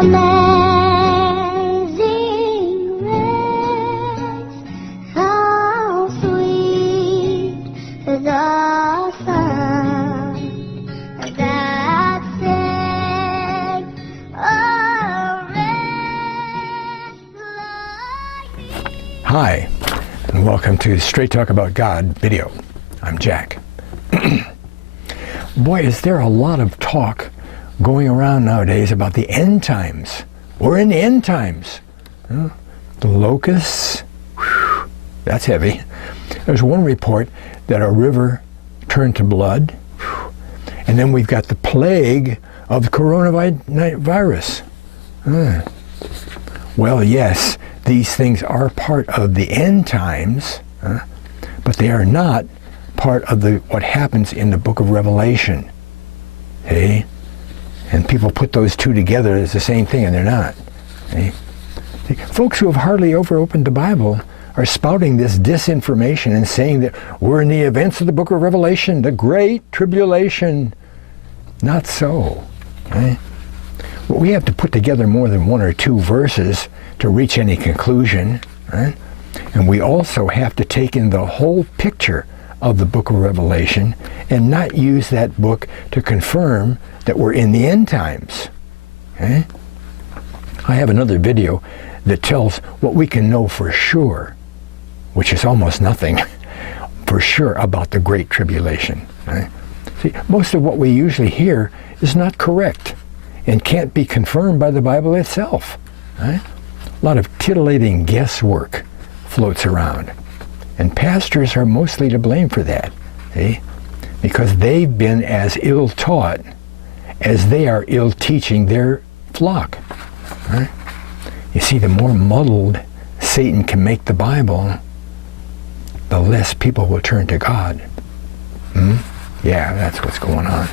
Amazing grace, how sweet the sound that saved a wretch like me. Hi, and welcome to Straight Talk About God video. I'm Jack. Boy, is there a lot of talk going around nowadays about the end times. We're in the end times. The locusts, whew, that's heavy. There's one report that a river turned to blood, whew, and then we've got the plague of the coronavirus. Well, yes, these things are part of the end times, but they are not part of what happens in the book of Revelation. Hey? And people put those two together as the same thing, and they're not. Hey? Folks who have hardly ever opened the Bible are spouting this disinformation and saying that we're in the events of the book of Revelation, the great tribulation. Not so. Hey? Well, we have to put together more than one or two verses to reach any conclusion. Right? And we also have to take in the whole picture of the book of Revelation and not use that book to confirm that we're in the end times. Okay? I have another video that tells what we can know for sure, which is almost nothing, for sure about the Great Tribulation. Right? See, most of what we usually hear is not correct and can't be confirmed by the Bible itself. Right? A lot of titillating guesswork floats around. And pastors are mostly to blame for that, see? Because they've been as ill-taught as they are ill-teaching their flock. Right? You see, the more muddled Satan can make the Bible, the less people will turn to God. Yeah, that's what's going on.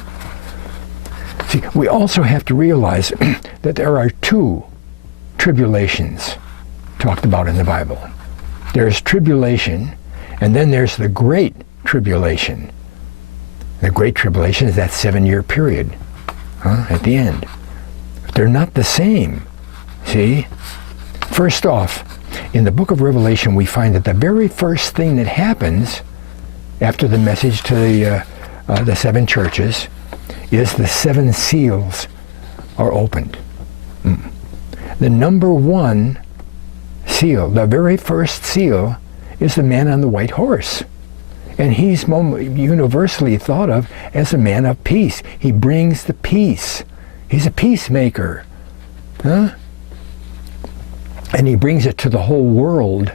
See, we also have to realize that there are two tribulations talked about in the Bible. There's tribulation, and then there's the Great Tribulation. The Great Tribulation is that 7-year period at the end. But they're not the same, see? First off, in the book of Revelation, we find that the very first thing that happens after the message to the 7 churches is the 7 seals are opened. The number 1 seal, the very first seal, is the man on the white horse. And he's universally thought of as a man of peace. He brings the peace. He's a peacemaker. And he brings it to the whole world.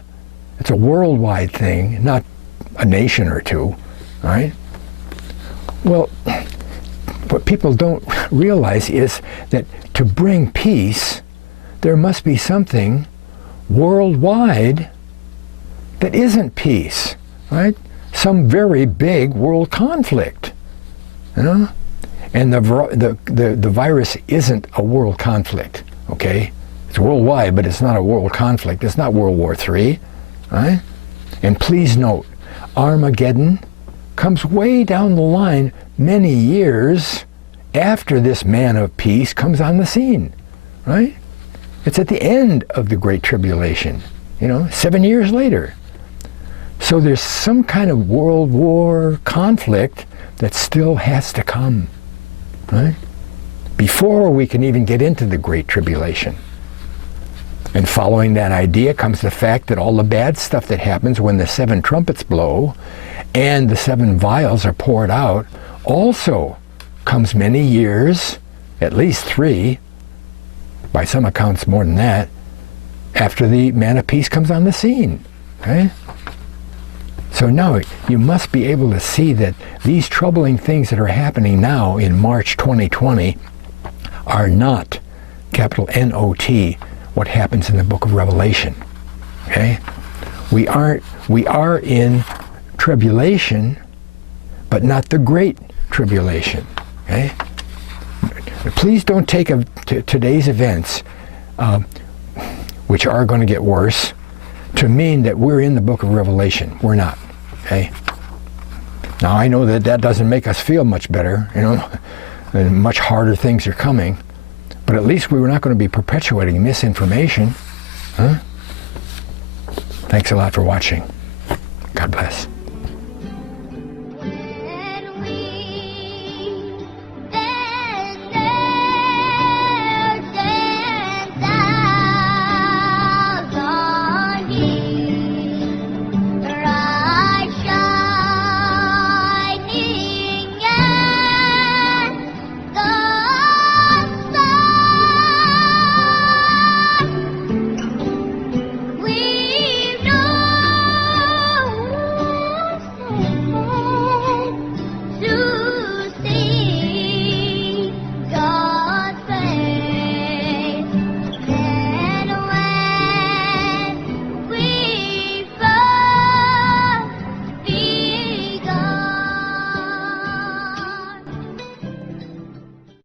It's a worldwide thing, not a nation or two. Right? Well, what people don't realize is that to bring peace, there must be something worldwide that isn't peace, right? Some very big world conflict, you know? And the virus isn't a world conflict, okay? It's worldwide, but it's not a world conflict. It's not World War III, right? And please note, Armageddon comes way down the line many years after this man of peace comes on the scene, right? It's at the end of the Great Tribulation, 7 years later. So there's some kind of world war conflict that still has to come, right? Before we can even get into the Great Tribulation. And following that idea comes the fact that all the bad stuff that happens when the 7 trumpets blow and the 7 vials are poured out also comes many years, at least 3, by some accounts more than that, after the man of peace comes on the scene. Okay? So now you must be able to see that these troubling things that are happening now in March 2020 are not, capital N-O-T, what happens in the book of Revelation. Okay? We are in tribulation, but not the Great Tribulation. Okay? Please don't take today's events, which are going to get worse, to mean that we're in the book of Revelation. We're not. Okay? Now I know that doesn't make us feel much better, and much harder things are coming. But at least we were not going to be perpetuating misinformation. Huh? Thanks a lot for watching. God bless.